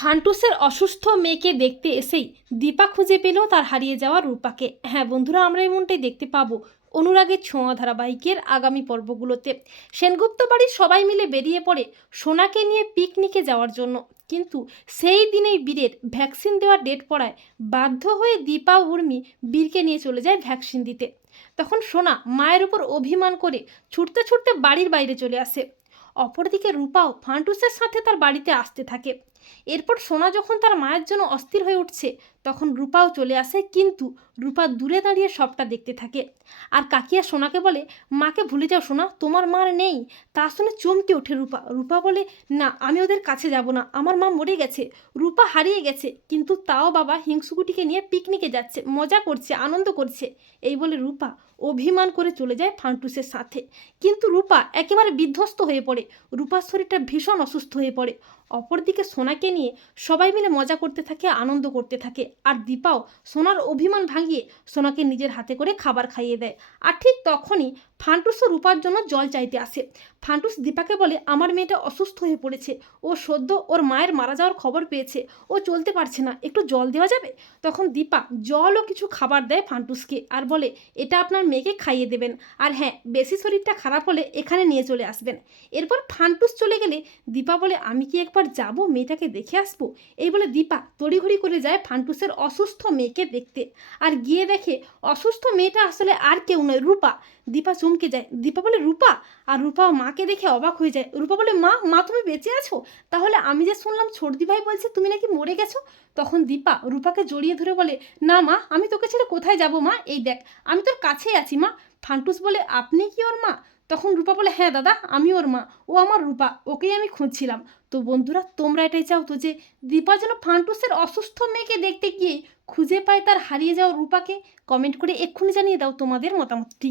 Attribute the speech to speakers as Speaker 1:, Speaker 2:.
Speaker 1: ফান্টুসের অসুস্থ মেয়েকে দেখতে এসেই দীপা খুঁজে পেল তার হারিয়ে যাওয়া রূপাকে। হ্যাঁ বন্ধুরা, আমরা এমনটাই দেখতে পাবো অনুরাগের ছোঁয়া ধারাবাহিকের আগামী পর্বগুলোতে। সেনগুপ্ত বাড়ির সবাই মিলে বেরিয়ে পড়ে সোনাকে নিয়ে পিকনিকে যাওয়ার জন্য। কিন্তু সেই দিনেই বীরের ভ্যাকসিন দেওয়ার ডেট পড়ায় বাধ্য হয়ে দীপা উর্মি বীরকে নিয়ে চলে যায় ভ্যাকসিন দিতে। তখন সোনা মায়ের উপর অভিমান করে ছুটতে ছুটতে বাড়ির বাইরে চলে আসে। অপরদিকে রূপাও ফান্টুসের সাথে তার বাড়িতে আসতে থাকে। এরপর সোনা যখন তার মায়ের জন্য অস্থির হয়ে উঠছে, তখন রূপাও চলে আসে, কিন্তু রূপা দূরে দাঁড়িয়ে সবটা দেখতে থাকে। আর কাকিয়া সোনাকে বলে, মাকে ভুলে যাও সোনা, তোমার মার নেই। তা শুনে চমকে ওঠে রূপা। রূপা বলে, না, আমি ওদের কাছে যাব না, আমার মা মরে গেছে। রূপা হারিয়ে গেছে, কিন্তু তাও বাবা হিংসুকুটিকে নিয়ে পিকনিকে যাচ্ছে, মজা করছে, আনন্দ করছে। এই বলে রূপা অভিমান করে চলে যায় ফান্টুসের সাথে। কিন্তু রূপা একেবারে বিধ্বস্ত হয়ে পড়ে। রূপার শরীরটা ভীষণ অসুস্থ হয়ে পড়ে। অপরদিকে সোনাকে নিয়ে সবাই মিলে মজা করতে থাকে, আনন্দ করতে থাকে। আর দীপাও সোনার অভিমান ভাঙিয়ে সোনাকে নিজের হাতে করে খাবার খাইয়ে দেয়। আর ঠিক তখনই ফান্টুসও রূপার জন্য জল চাইতে আসে। ফান্টুস দীপাকে বলে, আমার মেয়েটা অসুস্থ হয়ে পড়েছে। ও সদ্য ওর মায়ের মারা যাওয়ার খবর পেয়েছে। ও চলতে পারছে না। একটু জল দেওয়া যাবে? তখন দীপা জল ও কিছু খাবার দেয় ফান্টুসকে আর বলে, এটা আপনার মেয়েকে খাইয়ে দেবেন। আর হ্যাঁ বেশি শরীরটা খারাপ হলে এখানে নিয়ে চলে আসবেন। এরপর ফান্টুস চলে গেলে দীপা বলে, আমি কি একবার যাব মেয়েটাকে দেখে আসব? এই বলে দীপা তড়িঘড়ি করে যায় ফান্টুসের অসুস্থ মেয়েকে দেখতে। আর গিয়ে দেখে অসুস্থ মেয়েটা আসলে আর কেউ নয়, রূপা। দীপা চমকে যায়। দীপা বলে, রূপা? আর রূপা মাকে দেখে অবাক হয়ে যায়। রূপা বলে, মা মা, তুমি বেঁচে আছো? তাহলে আমি যে শুনলাম ছোটদি ভাই বলছে তুমি নাকি মরে গেছো? তখন দীপা রূপাকে জড়িয়ে ধরে বলে, না মা, আমি তোকে ছেড়ে কোথায় যাব মা? এই দেখ, আমি তোর কাছেই আছি মা। ফান্টুস বলে, আপনি কি ওর মা? তখন রূপা বলে হ্যাঁ দাদা, আমি ওর মা। ও আমার রূপা, ওকেই আমি খুঁজছিলাম। তো বন্ধুরা, তোমরা এটাই চাও তো যে দীপা যেন ফান্টুসের অসুস্থ মেয়েকে দেখতে গিয়ে খুঁজে পায় তার হারিয়ে যাওয়া রূপাকে? কমেন্ট করে এক্ষুনি জানিয়ে দাও তোমাদের মতামতটি।